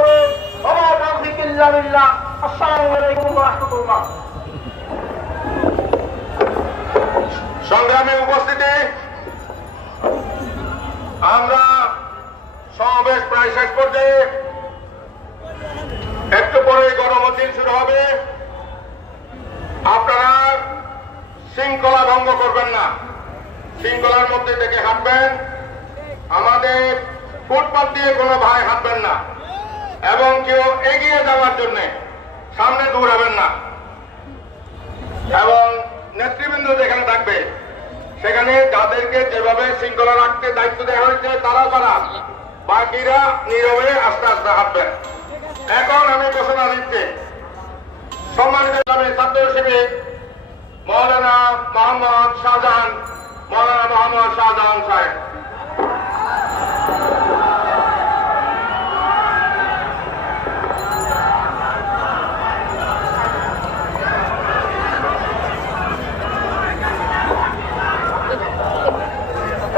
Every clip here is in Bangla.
করুন। ওয়া মা তাওফীক ইল্লা বিল্লাহ। আসসালামু আলাইকুম ওয়া রাহমাতুল্লাহ। সংগ্রামী উপস্থিতি, আমরা সমাবেশ প্রায় শেষ পর্যায়ে। একটু পরে গণমিছিল শুরু হবে। আপনারা শৃঙ্খলা ভঙ্গ করবেন না, শৃঙ্খলার মধ্যে থেকে হাঁটবেন। আমাদের ফুটপাত দিয়ে কোনো ভাই হাঁটবেন না এবং কেউ এগিয়ে যাওয়ার জন্য সামনে দৌড়াবেন না। এবং নেতৃবৃন্দ যেখানে থাকবে সেখানে যাদেরকে যেভাবে শৃঙ্খলা রাখতে দায়িত্ব দেওয়া হয়েছে তারা তারা, বাকিরা নীরবে আস্তে আস্তে হাঁটবেন। এখন আমি ঘোষণা দিচ্ছি, সম্মানিত ছাত্র শিবির মৌলানা মোহাম্মদ শাহজাহান সাহেব।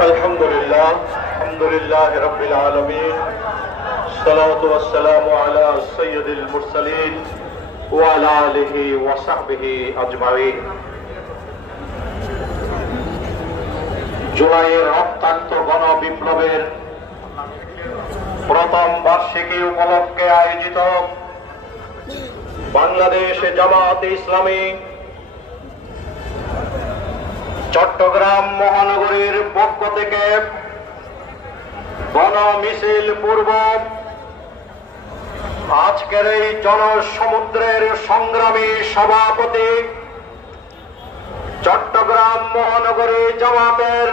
আলহামদুলিল্লাহ রাব্বিল আলামিন, সালাতু ওয়াসসালামু আলা সাইয়্যিদিল মুরসালিন ওয়া আলা আলিহি ওয়া সাহবিহি আজমাইন। জুলাইয়ের রক্তাক্ত গণবিপ্লবের প্রথম বার্ষিকী উপলক্ষে আয়োজিত বাংলাদেশ জামায়াতে ইসলামী চট্টগ্রাম মহানগরীর পক্ষ থেকে গণমিছিল পূর্ব আজকের এই জনসমুদ্রের সংগ্রামী সভাপতি, চট্টগ্রাম মহানগরী জামাতের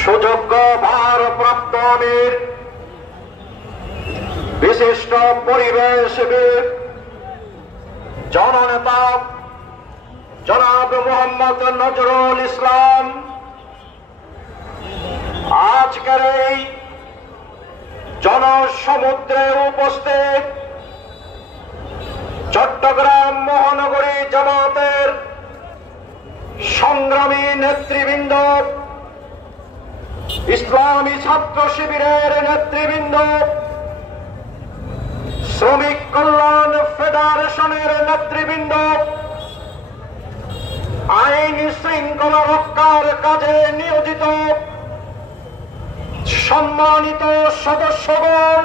সুযোগ্য ভারপ্রাপ্ত আমির, বিশিষ্ট পরিবেশবিদ, জননেতা জনাব মোহাম্মদ নজরুল ইসলাম আজকের এই জনসমুদ্রে উপস্থিত চট্টগ্রাম মহানগরী জামাতের সংগ্রামী নেতৃবৃন্দ, ইসলামী ছাত্র শিবিরের নেতৃবৃন্দ, শ্রমিক কল্যাণ ফেডারেশনের নেতৃবৃন্দ, আইন শৃঙ্খলা রক্ষার কাজে নিয়োজিত সম্মানিত সদস্যগণ,